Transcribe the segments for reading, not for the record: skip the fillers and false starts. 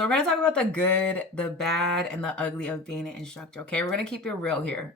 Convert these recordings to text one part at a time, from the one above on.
So we're gonna talk about the good, the bad, and the ugly of being an instructor, okay? We're gonna keep it real here.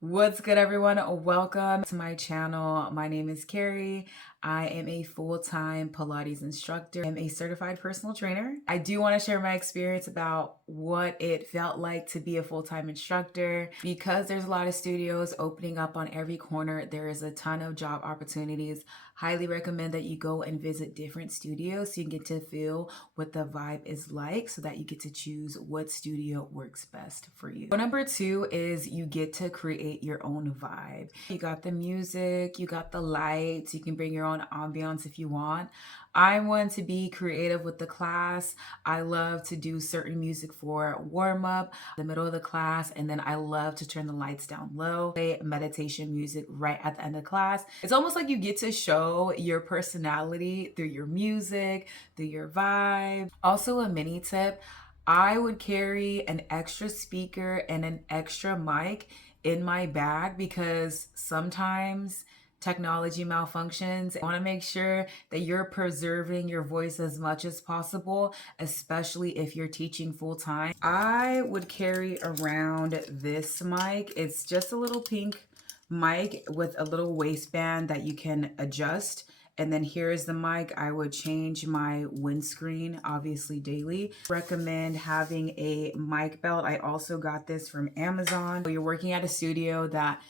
What's good, everyone? Welcome to my channel. My name is Kerri. I am a full-time Pilates instructor. I'm a certified personal trainer. I do want to share my experience about what it felt like to be a full-time instructor. Because there's a lot of studios opening up on every corner, there is a ton of job opportunities. Highly recommend that you go and visit different studios so you can get to feel what the vibe is like so that you get to choose what studio works best for you. Number two is you get to create your own vibe. You got the music, you got the lights, you can bring your own ambiance if you want. I want to be creative with the class. I love to do certain music for warm up, the middle of the class, and then I love to turn the lights down low, play meditation music right at the end of class. It's almost like you get to show your personality through your music, through your vibe. Also, a mini tip, I would carry an extra speaker and an extra mic in my bag because sometimes technology malfunctions. I want to make sure that you're preserving your voice as much as possible, especially if you're teaching full time. I would carry around this mic. It's just a little pink mic with a little waistband that you can adjust. And then here's the mic. I would change my windscreen, obviously daily. Recommend having a mic belt. I also got this from Amazon. You're working at a studio that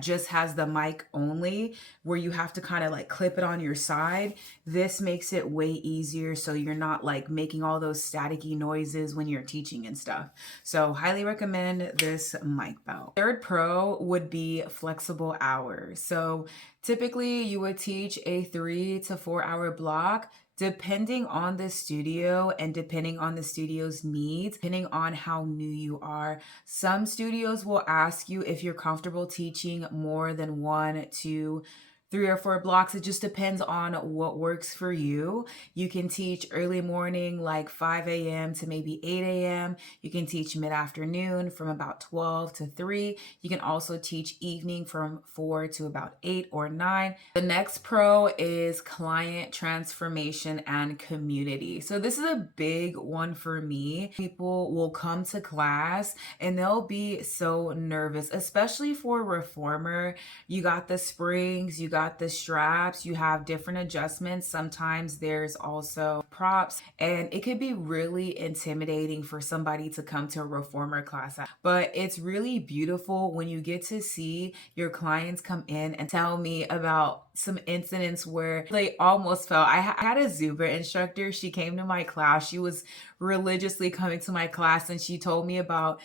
just has the mic only, where you have to kind of like clip it on your side. This makes it way easier so you're not like making all those staticky noises when you're teaching and stuff. So highly recommend this mic belt. Third pro would be flexible hours. So typically you would teach a 3 to 4 hour block. Depending on the studio and depending on the studio's needs, depending on how new you are, some studios will ask you if you're comfortable teaching more than 1, 2, 3 or 4 blocks. It just depends on what works for you. You can teach early morning, like 5 a.m. to maybe 8 a.m. You can teach mid-afternoon from about 12 to 3. You can also teach evening from 4 to about 8 or 9. The next pro is client transformation and community. So this is a big one for me. People will come to class and they'll be so nervous, especially for a reformer. You got the springs, you got the straps, you have different adjustments. Sometimes there's also props, and it could be really intimidating for somebody to come to a reformer class. But it's really beautiful when you get to see your clients come in and tell me about some incidents where they almost fell. I had a Zumba instructor. She came to my class. She was religiously coming to my class, and she told me about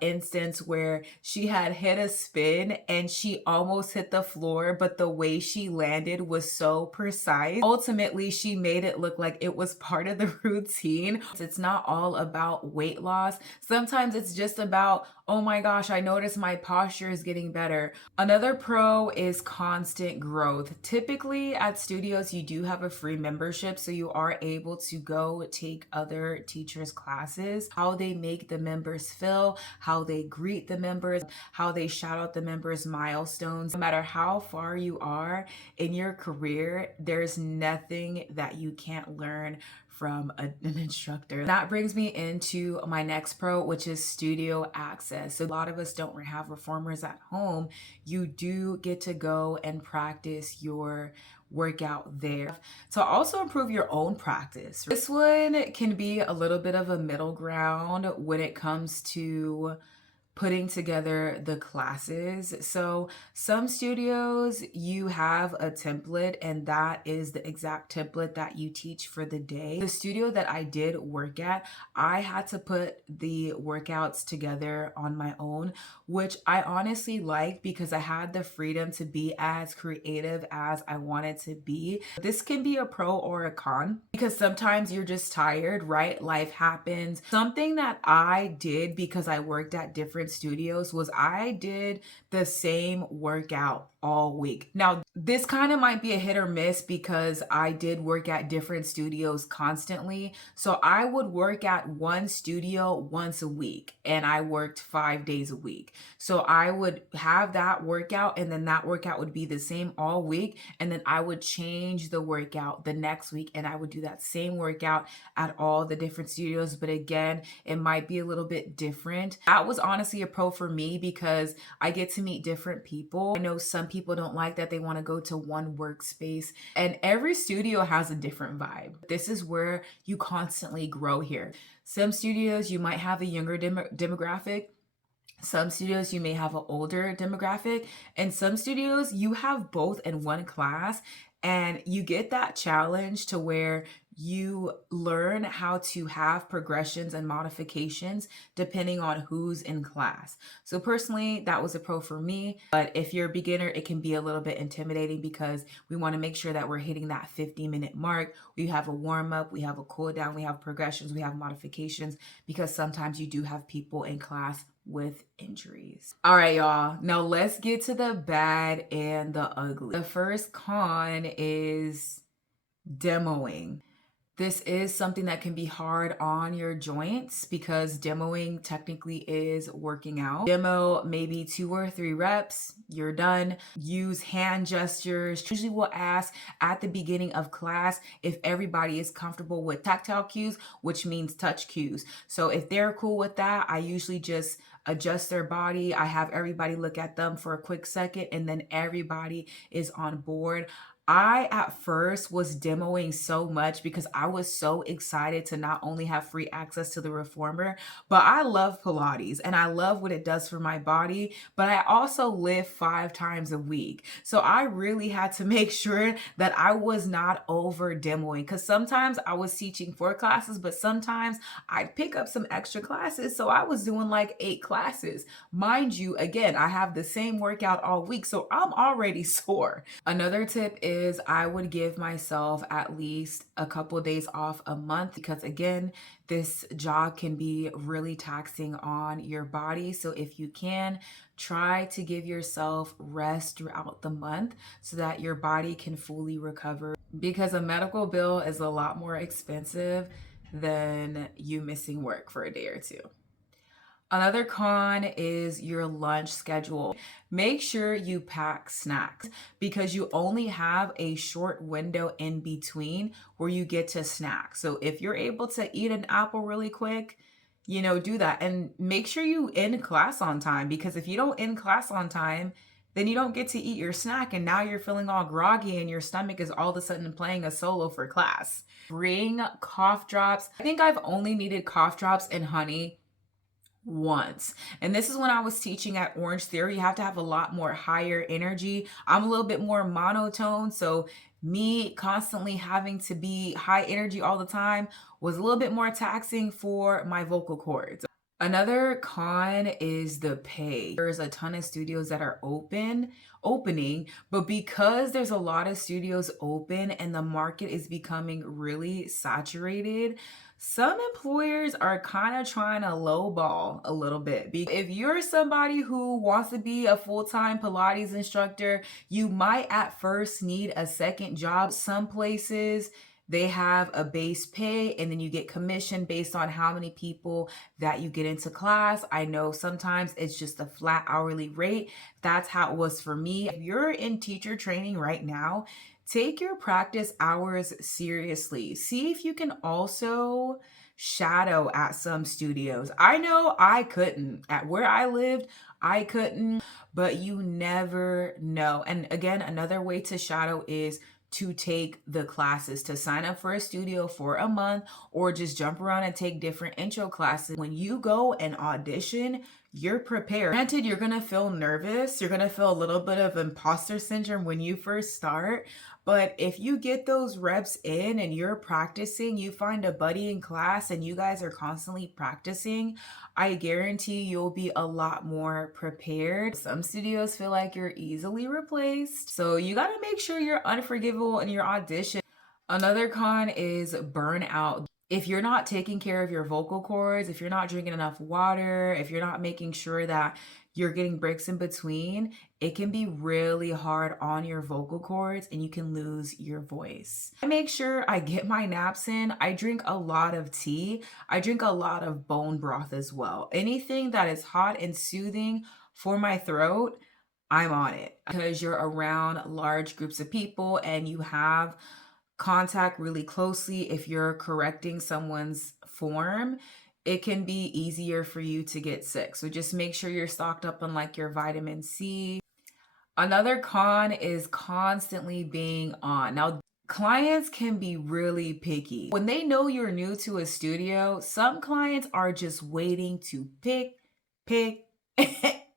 instance where she had hit a spin and she almost hit the floor, but the way she landed was so precise. Ultimately, she made it look like it was part of the routine. It's not all about weight loss. Sometimes it's just about, oh my gosh, I noticed my posture is getting better. Another pro is constant growth. Typically at studios, you do have a free membership, so you are able to go take other teachers' classes, how they make the members feel, how they greet the members, how they shout out the members' milestones. No matter how far you are in your career, there's nothing that you can't learn from an instructor. That brings me into my next pro, which is studio access. So a lot of us don't have reformers at home. You do get to go and practice your workout there to also improve your own practice. This one can be a little bit of a middle ground when it comes to putting together the classes. So some studios, you have a template and that is the exact template that you teach for the day. The studio that I did work at, I had to put the workouts together on my own, which I honestly like because I had the freedom to be as creative as I wanted to be. This can be a pro or a con because sometimes you're just tired, right? Life happens. Something that I did because I worked at different studios was I did the same workout all week. Now, this kind of might be a hit or miss because I did work at different studios constantly. So I would work at one studio once a week and I worked 5 days a week. So I would have that workout and then that workout would be the same all week. And then I would change the workout the next week and I would do that same workout at all the different studios. But again, it might be a little bit different. That was honestly a pro for me because I get to meet different people. I know some people don't like that. They want to go to one workspace and every studio has a different vibe. This is where you constantly grow here. Some studios, you might have a younger demographic. Some studios, you may have an older demographic, and some studios, you have both in one class, and you get that challenge to where you learn how to have progressions and modifications depending on who's in class. So personally, that was a pro for me. But if you're a beginner, it can be a little bit intimidating because we want to make sure that we're hitting that 50-minute mark. We have a warm up, we have a cool down, we have progressions, we have modifications, because sometimes you do have people in class with injuries. All right, y'all. Now let's get to the bad and the ugly. The first con is demoing. This is something that can be hard on your joints because demoing technically is working out. Demo maybe 2 or 3 reps, you're done. Use hand gestures. Usually we'll ask at the beginning of class if everybody is comfortable with tactile cues, which means touch cues. So if they're cool with that, I usually just adjust their body. I have everybody look at them for a quick second and then everybody is on board. I at first was demoing so much because I was so excited to not only have free access to the reformer, but I love Pilates and I love what it does for my body, but I also live 5 times a week. So I really had to make sure that I was not over demoing because sometimes I was teaching 4 classes, but sometimes I'd pick up some extra classes. So I was doing like 8 classes. Mind you, again, I have the same workout all week, so I'm already sore. Another tip is I would give myself at least a couple of days off a month because again, this job can be really taxing on your body. So if you can, try to give yourself rest throughout the month so that your body can fully recover because a medical bill is a lot more expensive than you missing work for a day or 2. Another con is your lunch schedule. Make sure you pack snacks because you only have a short window in between where you get to snack. So if you're able to eat an apple really quick, do that and make sure you end class on time because if you don't end class on time, then you don't get to eat your snack and now you're feeling all groggy and your stomach is all of a sudden playing a solo for class. Bring cough drops. I think I've only needed cough drops and honey once. And this is when I was teaching at Orange Theory. You have to have a lot more higher energy. I'm a little bit more monotone. So me constantly having to be high energy all the time was a little bit more taxing for my vocal cords. Another con is the pay. There's a ton of studios that are opening, but because there's a lot of studios open and the market is becoming really saturated, some employers are kind of trying to lowball a little bit. If you're somebody who wants to be a full-time Pilates instructor, you might at first need a second job. Some places, they have a base pay and then you get commission based on how many people that you get into class. I know sometimes it's just a flat hourly rate. That's how it was for me. If you're in teacher training right now, take your practice hours seriously. See if you can also shadow at some studios. I know I couldn't. At where I lived, I couldn't, but you never know. And again, another way to shadow is to take the classes, to sign up for a studio for a month or just jump around and take different intro classes. When you go and audition, you're prepared. Granted, you're gonna feel nervous. You're gonna feel a little bit of imposter syndrome when you first start. But if you get those reps in and you're practicing, you find a buddy in class and you guys are constantly practicing, I guarantee you'll be a lot more prepared. Some studios feel like you're easily replaced. So you gotta make sure you're unforgivable in your audition. Another con is burnout. If you're not taking care of your vocal cords, if you're not drinking enough water, if you're not making sure that you're getting breaks in between, it can be really hard on your vocal cords and you can lose your voice. I make sure I get my naps in. I drink a lot of tea. I drink a lot of bone broth as well. Anything that is hot and soothing for my throat, I'm on it, because you're around large groups of people and you have contact really closely. If you're correcting someone's form, it can be easier for you to get sick. So just make sure you're stocked up on like your vitamin C. Another con is constantly being on. Now, clients can be really picky. When they know you're new to a studio, some clients are just waiting to pick,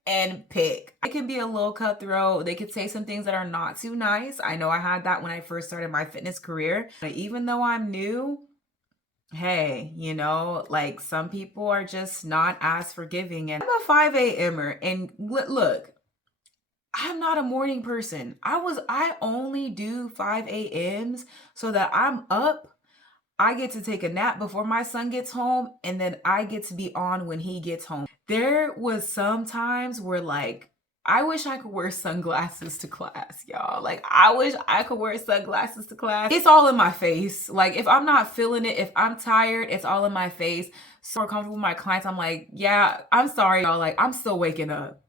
and pick. It can be a little cutthroat. They could say some things that are not too nice. I know I had that when I first started my fitness career. But even though I'm new, hey, you know, like some people are just not as forgiving. And I'm a 5 a.m.er, and look, I'm not a morning person. I only do 5 a.m.s so that I'm up. I get to take a nap before my son gets home, and then I get to be on when he gets home. There was some times where like, I wish I could wear sunglasses to class, y'all. Like, I wish I could wear sunglasses to class. It's all in my face. Like, if I'm not feeling it, if I'm tired, it's all in my face. So more comfortable with my clients, I'm like, yeah, I'm sorry, y'all. Like, I'm still waking up.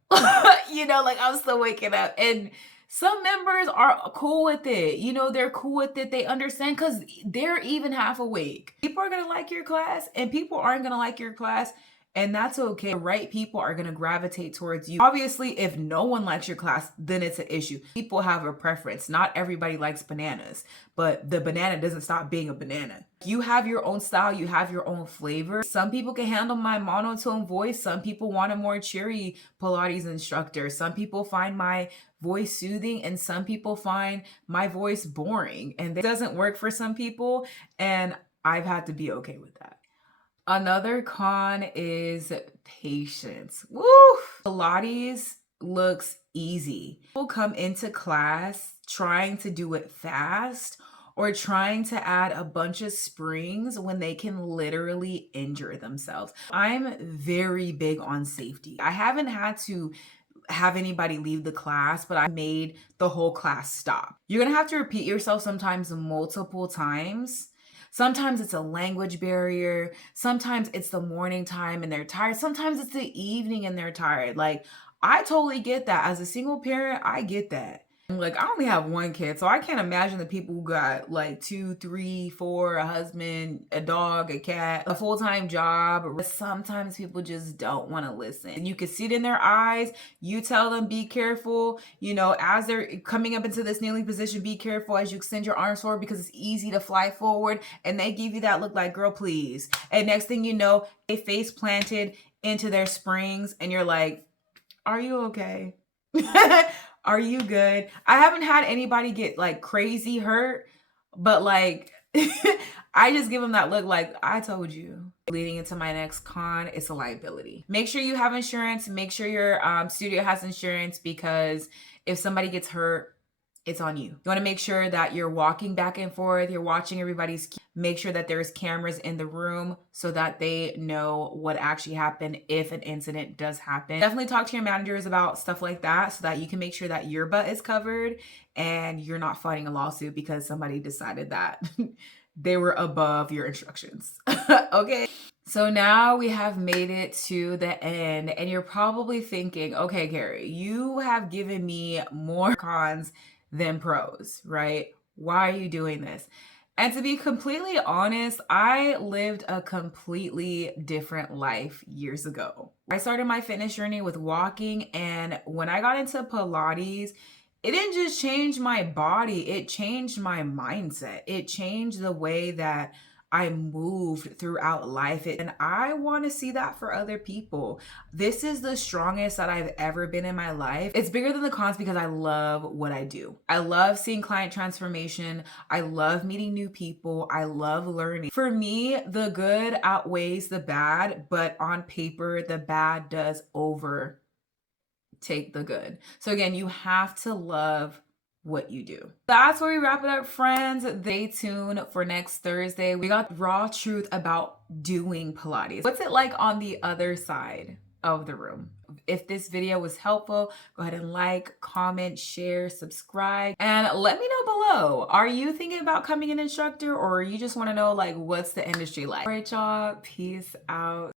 You know, like I'm still waking up. And some members are cool with it. You know, they're cool with it. They understand because they're even half awake. People are going to like your class and people aren't going to like your class. And that's okay. The right people are going to gravitate towards you. Obviously, if no one likes your class, then it's an issue. People have a preference. Not everybody likes bananas, but the banana doesn't stop being a banana. You have your own style. You have your own flavor. Some people can handle my monotone voice. Some people want a more cheery Pilates instructor. Some people find my voice soothing and some people find my voice boring. And it doesn't work for some people. And I've had to be okay with that. Another con is patience. Woo! Pilates looks easy. People come into class trying to do it fast or trying to add a bunch of springs when they can literally injure themselves. I'm very big on safety. I haven't had to have anybody leave the class, but I made the whole class stop. You're gonna have to repeat yourself sometimes multiple times. Sometimes it's a language barrier. Sometimes it's the morning time and they're tired. Sometimes it's the evening and they're tired. Like, I totally get that. As a single parent, I get that. Like, I only have one kid, so I can't imagine the people who got like 2, 3, 4, a husband, a dog, a cat, a full-time job. Sometimes people just don't want to listen. And you can see it in their eyes. You tell them, be careful. You know, as they're coming up into this kneeling position, be careful as you extend your arms forward because it's easy to fly forward. And they give you that look like, girl, please. And next thing you know, they face planted into their springs and you're like, are you okay? Are you good? I haven't had anybody get like crazy hurt, but like, I just give them that look like, I told you. Leading into my next con, it's a liability. Make sure you have insurance. Make sure your studio has insurance because if somebody gets hurt, it's on you. You want to make sure that you're walking back and forth. You're watching everybody's. Make sure that there's cameras in the room so that they know what actually happened if an incident does happen. Definitely talk to your managers about stuff like that so that you can make sure that your butt is covered and you're not fighting a lawsuit because somebody decided that they were above your instructions. Okay. So now we have made it to the end and you're probably thinking, okay, Kerri, you have given me more cons than pros, right? Why are you doing this? And to be completely honest, I lived a completely different life years ago. I started my fitness journey with walking, and when I got into Pilates, it didn't just change my body, it changed my mindset. It changed the way that I moved throughout life. And I want to see that for other people. This is the strongest that I've ever been in my life. It's bigger than the cons because I love what I do. I love seeing client transformation. I love meeting new people. I love learning. For me, the good outweighs the bad, but on paper, the bad does overtake the good. So again, you have to love what you do. That's where we wrap it up, friends. Stay tuned for next Thursday. We got raw truth about doing Pilates. What's it like on the other side of the room. If this video was helpful, go ahead and like, comment, share, subscribe, and let me know below. Are you thinking about becoming an instructor, or you just want to know like what's the industry like? All right, y'all, peace out.